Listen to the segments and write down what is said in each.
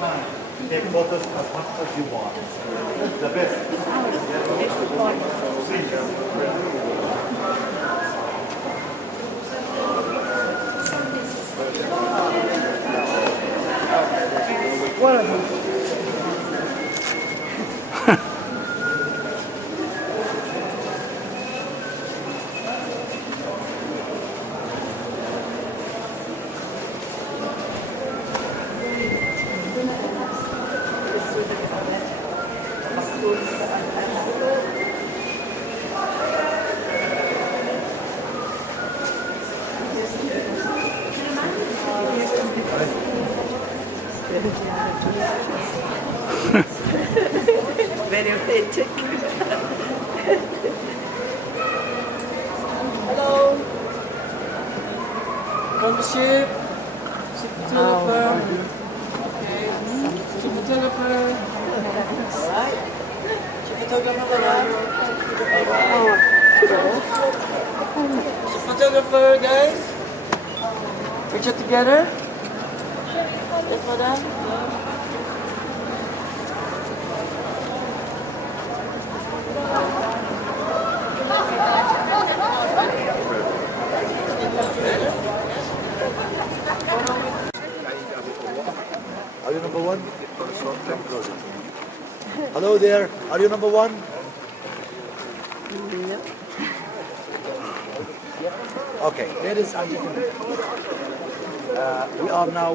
time. Take photos as much as you want. The best. What are these? Very authentic. Hello. From the ship. Ship photographer. Okay. Ship photographer. Alright. Ship photographer. Ship photographer, guys. Picture together. Yes, madam. Are you number one? Hello there. Are you number one? Okay, ladies and gentlemen, we are now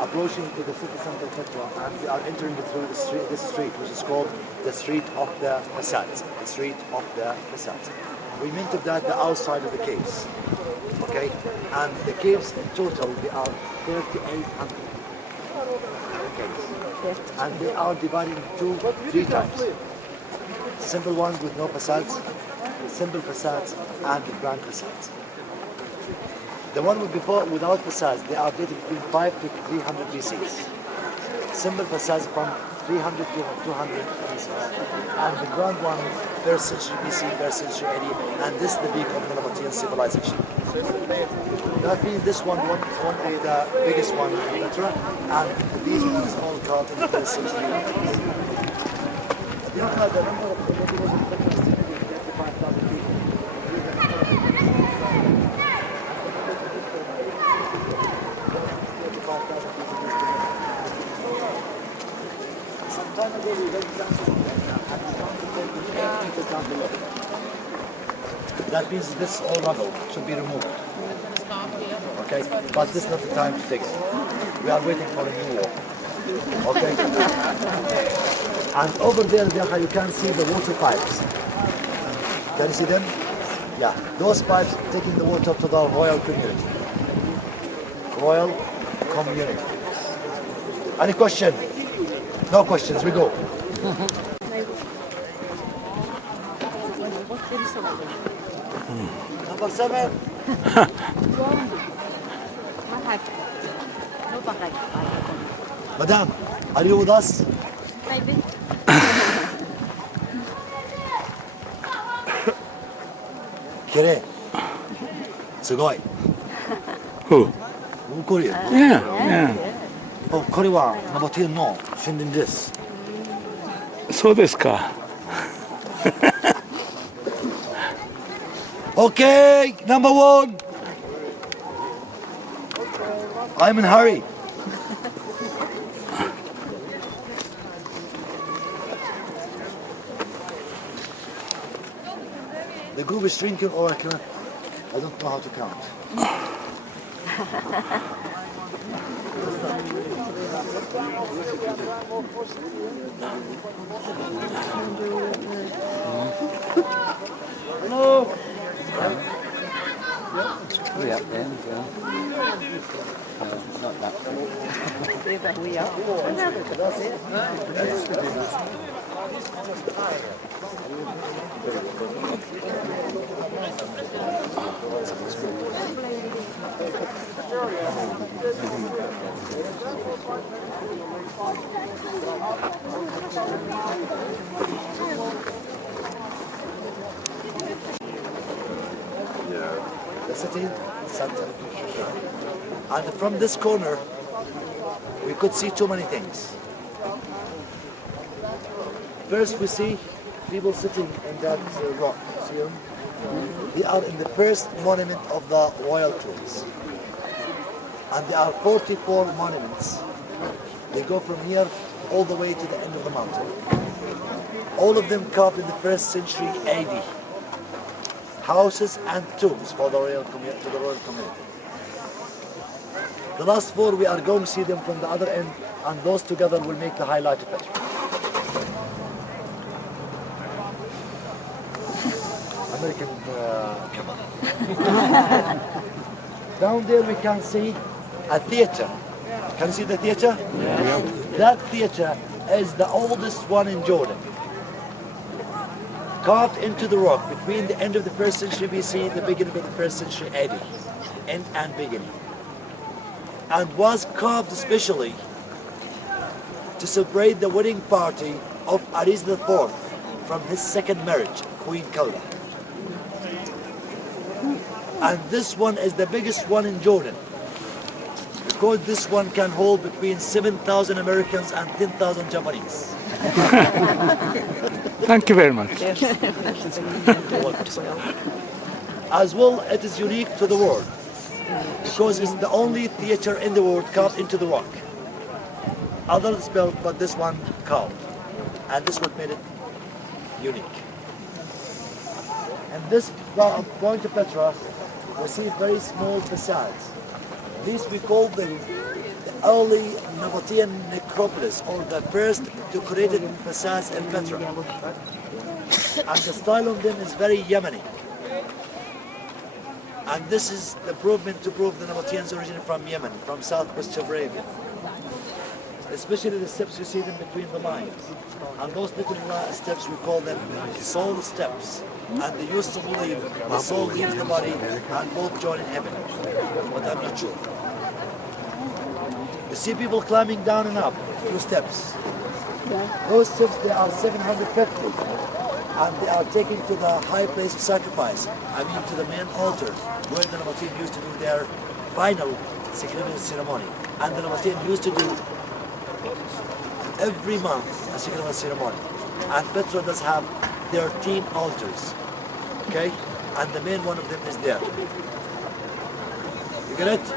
approaching to the city center of Petra, and we are entering through this street, which is called the Street of the Facades. The Street of the Facades. We meant that the outside of the caves. Okay, and the caves in total they are 3,800 caves, and they are divided into three types: simple ones with no facades, simple facades, and the grand facades. The one without facades, they are dated between 5 to 300 BCs. Simple facades from 300 to 200 BC, and the grand one, 1st century BC, 1st century AD, and this is the peak of the Nabatean civilization. That means this one is the biggest one in Petra, and these ones all called in the 1st century. You know the number of the population of Petra is 35,000 people. Some time ago we went down to down below. That means this all rubble should be removed. Okay, but this is not the time to dig it. We are waiting for a new war. Okay. And over there, you can see the water pipes. Can you see them? Yeah, those pipes taking the water to the royal community. Royal community. Any question? No questions. We go. Number 7. Madam, are you with us? Maybe. Kire. Sugoi. Who? Korea. Yeah, yeah. Oh, Korea wa Nabatean no Shinrin desu. そうですか。 Okay, number 1. I'm in a hurry. The group is drinking, or I don't know how to count. Hello. Hurry up then, Phil. Not that. We are. The city center. And from this corner, we could see too many things. First, we see people sitting in that rock. See them? They are in the first monument of the royalties. And there are 44 monuments. They go from here all the way to the end of the mountain. All of them carved in the 1st century AD. Houses and tombs for the royal community. The last 4 we are going to see them from the other end, and those together will make the highlight of Petra. American camera. Down there we can see a theater. Can you see the theater? Yes. That theater is the oldest one in Jordan. Carved into the rock between the end of the 1st century BC and the beginning of the 1st century AD. End and beginning. And was carved especially to celebrate the wedding party of Aris IV from his second marriage, Queen Kalda. And this one is the biggest one in Jordan, because this one can hold between 7,000 Americans and 10,000 Japanese. Thank you very much. As well, it is unique to the world, because it's the only theater in the world carved into the rock. Others built, but this one carved. And this what made it unique. And this point of Petra, we see very small facades. These we call them the early Nabatean necropolis, or the first decorated facades in Petra. And the style of them is very Yemeni. And this is the provement to prove the Nabateans originated from Yemen, from southwest of Arabia. Especially the steps you see them between the lines. And those little steps, we call them soul steps. And they used to believe the soul leaves the body and both join in heaven. But I'm not sure. You see people climbing down and up through steps. Those steps, they are 750. And they are taken to the high place of sacrifice. I mean to the main altar, where the Nabatean used to do their final sacrificial ceremony. And the Nabatean used to do every month a sacrificial ceremony. And Petra does have 13 altars, okay? And the main one of them is there. You get it?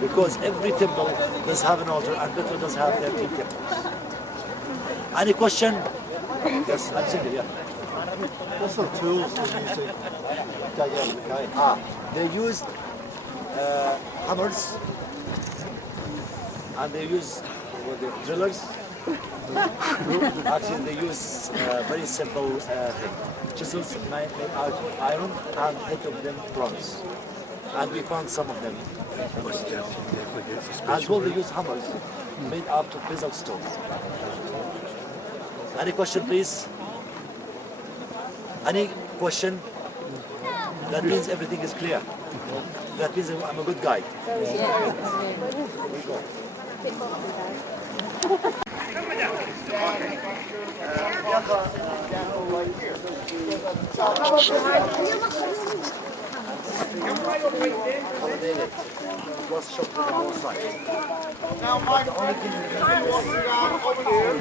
Because every temple does have an altar, and Petra does have 13 temples. Any question? Yes, I'm single, yeah. What sort of tools do you use They used hammers, and they use drillers. Actually, they use very simple thing. Chisels made out of iron, and 8 of them bronze. And we found some of them. As well, they use hammers made out of basalt stone. Any question, please? Any question? That means everything is clear. That means I'm a good guide. Was shot from the whole side. Now, Mike, the only thing over here.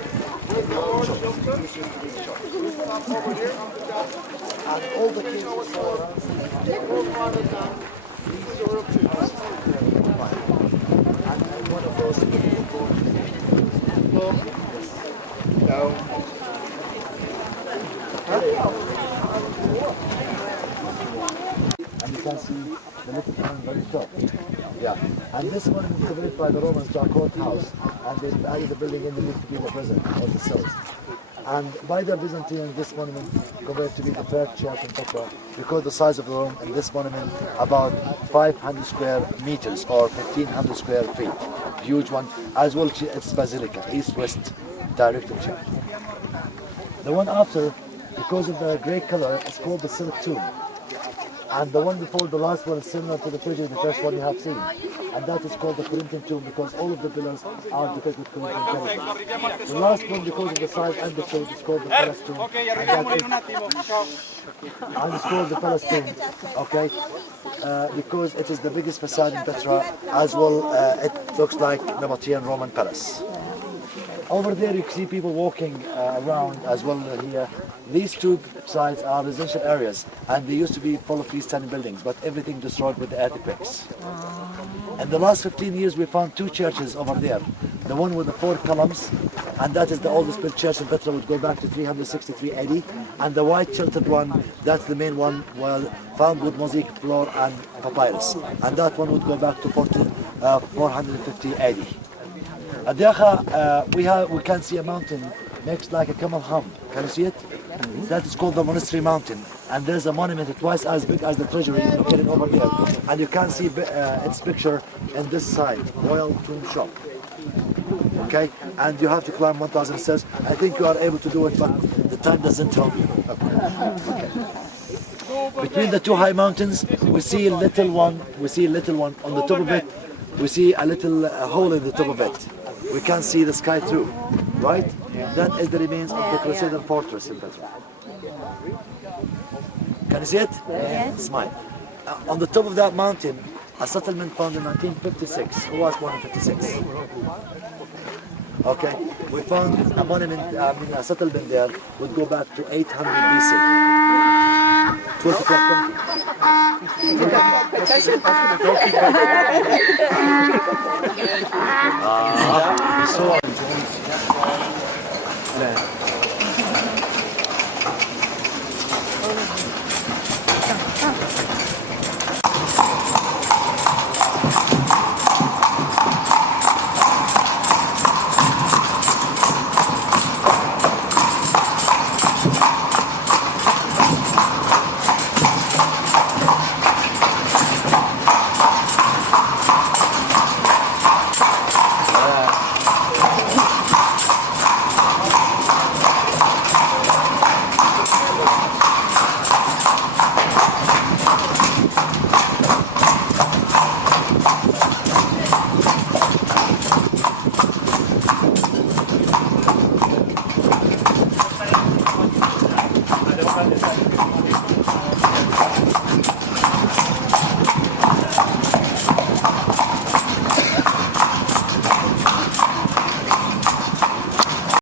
And all the kids were so around. And one of those and you can see the little town very short. Yeah. And this one was built by the Romans to a courthouse, and they added the building in the middle to be the prison or the cells. And by the Byzantine, this monument compared to be the third church in Petra, because the size of the room in this monument about 500 square meters or 1,500 square feet. Huge one. As well, it's basilica, east-west directed church. The one after, because of the grey color, it's called the silk tomb. And the one before the last one is similar to the treasury, the first one you have seen. And that is called the Corinthian tomb because all of the pillars are depicted with Corinthian pillars. The last one, because of the size and the shape, is called the Palace tomb. And it's called the Palace tomb, okay? Because it is the biggest facade in Petra, as well it looks like the Nabatean Roman palace. Over there you see people walking around as well here. These two sides are residential areas and they used to be full of freestanding buildings, but everything destroyed with the earthquakes. In the last 15 years we found two churches over there. The one with the 4 columns, and that is the oldest built church in Petra, would go back to 363 AD. And the white sheltered one, that's the main one, well, found with mosaic floor and papyrus. And that one would go back to 450 AD. At Diakha, we can see a mountain next like a camel hump. Can you see it? That is called the Monastery Mountain. And there's a monument twice as big as the treasury located over there. And you can see its picture in this side, Royal Tomb Shop. Okay? And you have to climb 1,000 steps. I think you are able to do it, but the time doesn't help you. Okay. Between the two high mountains, we see a little one. On the top of it, we see a little hole in the top of it. We can't see the sky through, right? That is the remains of the Crusader fortress in Petra. Can you see it? Yes. Smile. On the top of that mountain, a settlement found in 1956. Who was born in 56? Okay. We found a monument, a settlement there would go back to 800 BC. 12 o'clock. So